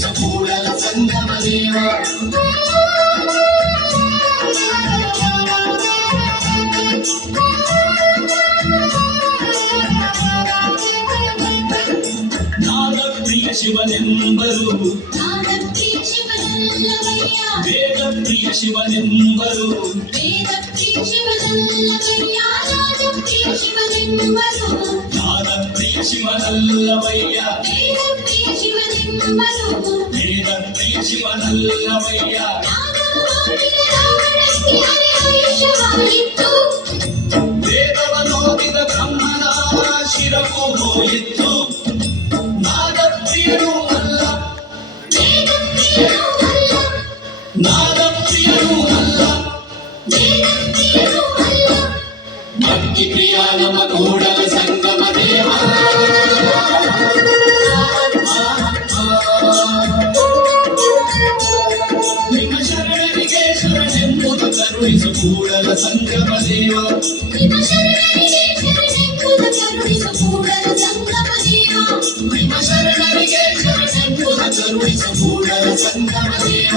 ಕರುಣಿಸು ಕೂಡಲ ಸಂಗಮ ದೇವ. ನಾದಪ್ರಿಯ ಶಿವನೆಂಬರು ವೇದ ಪ್ರಿಯ ಶಿವನೆಂಬರು ನಾದ ಪ್ರಿಯ ಶಿವನಲ್ಲವಯ್ಯ ವೇದ ಪ್ರಿಯ ಶಿವನಲ್ಲವಯ್ಯ. ವೇದವನೋದಿದ ಬ್ರಹ್ಮನ ಶಿರವು ಹೋಯಿತು. ನಾದ ಪ್ರಿಯರು ಅಲ್ಲ ನಾದ ಪ್ರಿಯರು ಅಲ್ಲ ಭಕ್ತಿ ಪ್ರಿಯ ನಮ್ಮ ಕೂಡಲ ಸಂಗಮ ದೇವ. ನಿಮ್ಮ ಶರಣರಿಗೆ ಶರಣೆಂಬುದು ಕರುಣಿಸು ಕೂಡಲ ಸಂಗಮ ದೇವ. ನಿಮ್ಮ ಶರಣರಿಗೆ ಶರಣೆಂಬುದು ಕರುಣಿಸು ಕೂಡಲ ಸಂಗಮ ದೇವ.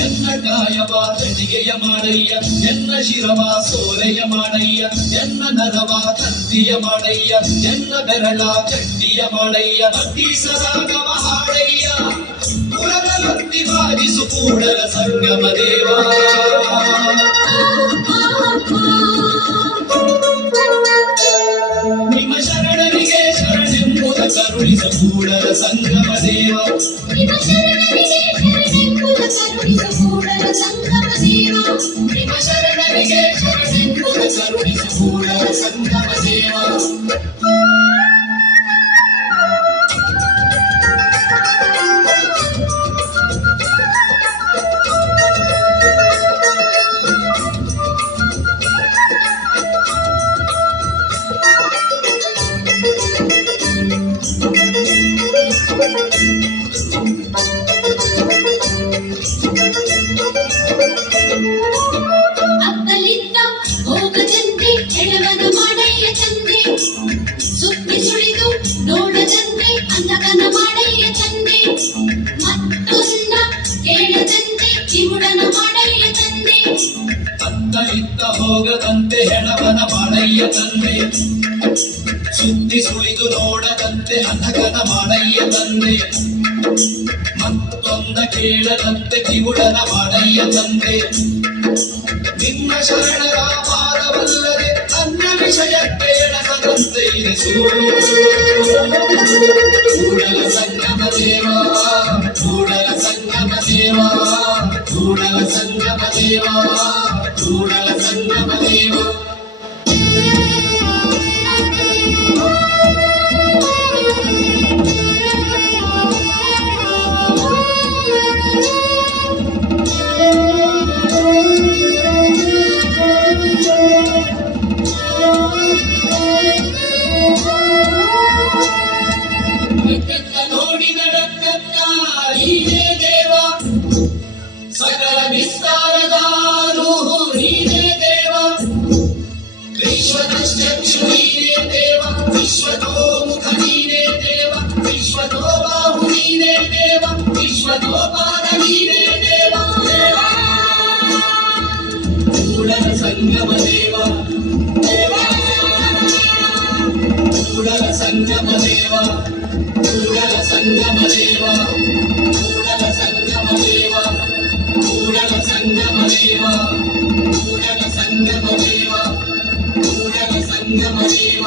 ಎನ್ನ ಕಾಯವ ಗಡಿಗೆಯ ಮಾಡಯ್ಯ, ಎನ್ನ ಶಿರವ ಸೋರೆಯ ಮಾಡಯ್ಯ, ಎನ್ನ ನರವ ಕತ್ತಿಯ ಮಾಡಯ್ಯ, ಎನ್ನ ಬೆರಳ ಗಟ್ಟಿಯ ಮಾಡಯ್ಯ. ಭಕ್ತಿ ಸರಾಗವ ಹಾಡಯ್ಯ ಪುರದ ಭಕ್ತಿ ಬಾರಿಸು ಕೂಡಲ ಸಂಗಮ ದೇವ. ನಿಮ್ಮ ಶರಣರಿಗೆ ಶರಣೆಂಬುದ ಕರುಣಿಸ ಕೂಡಲ ಸಂಗಮ ದೇವ. ನಿಮ್ಮ ಶರಣರಿಗೆ ಶರಣೆಂಬುದ ಕರುಣಿಸ ಕೂಡಲ ಸಂಗಮ ದೇವ. ನಿಮ್ಮ ಶರಣರಿಗೆ ಶರಣೆಂಬುದ ಕರುಣಿಸ ಕೂಡಲ ಸಂಗಮ ದೇವ. ಅತ್ತಲಿದ್ದ ಹೋಗದಂತೆ ಎಳವನ ಮಾಡಯ್ಯ ಚಂದೆ, ಸುತ್ತಿ ಸುಳಿದು ನೋಡದಂತೆ ಅಂಧಕನ ಮಾಡಯ್ಯ ಚಂದೆ, ಮತ್ತೊಂದ ಕೇಳದಂತೆ ಕಿವುಡನ ಮಾಡಯ್ಯ ಚಂದೆ. ಅತ್ತಲಿದ್ದ ಹೋಗದಂತೆ ಹೆಣವನ ಮಾಡಯ್ಯ ತಂದೆ, ಸುತ್ತಿ ಸುಳಿದು ನೋಡದಂತೆ ಅಂಧಕನ ಮಾಡಯ್ಯ ತಂದೆ, ಮತ್ತೊಂದ ಕೇಳದಂತೆ ಕಿವುಡನ ಮಾಡಯ್ಯ ತಂದೆ. ನಿನ್ನ ಶರಣರ ಪಾದವಲ್ಲದೆ ಅನ್ನ ವಿಷಯ ಕೇಳದಂತೆ ಇರಿಸು ಕೂಡಲ ಸಂಗಮ ದೇವ. ಕೂಡಲ ಸಂಗಮ ದೇವ. ಕೂಡಲ ಸಂಗಮ ದೇವ. ಕೂಡಲ ಸಂಗಮ ದೇವ. ನೋಡಿ ನಡಕ್ಕ ನೀನೇ ದೇವ, ಸಕಲ ವಿಸ್ತಾರದಾರು ನೀನೇ ದೇವ. ವಿಶ್ವದಶ್ಚಕ್ಷು ನೀನೇ ದೇವ, ವಿಶ್ವತೋಮುಖ ನೀನೇ ದೇವ, ವಿಶ್ವತೋ ಬಾಹು ನೀನೇ ದೇವ, ವಿಶ್ವತೋ ಪಾದ ನೀನೇ ದೇವ. ಕೂಡಲ ಸಂಗಮ ದೇವ. ಕೂಡಲ ಸಂಗಮ ದೇವ. ಕೂಡಲ ಸಂಗಮ ದೇವ. ಕೂಡಲ ಸಂಗಮ ದೇವ. ಕೂಡಲ ಸಂಗಮ ದೇವ. ಕೂಡಲ ಸಂಗಮ ದೇವ. ಕೂಡಲ ಸಂಗಮ ದೇವ.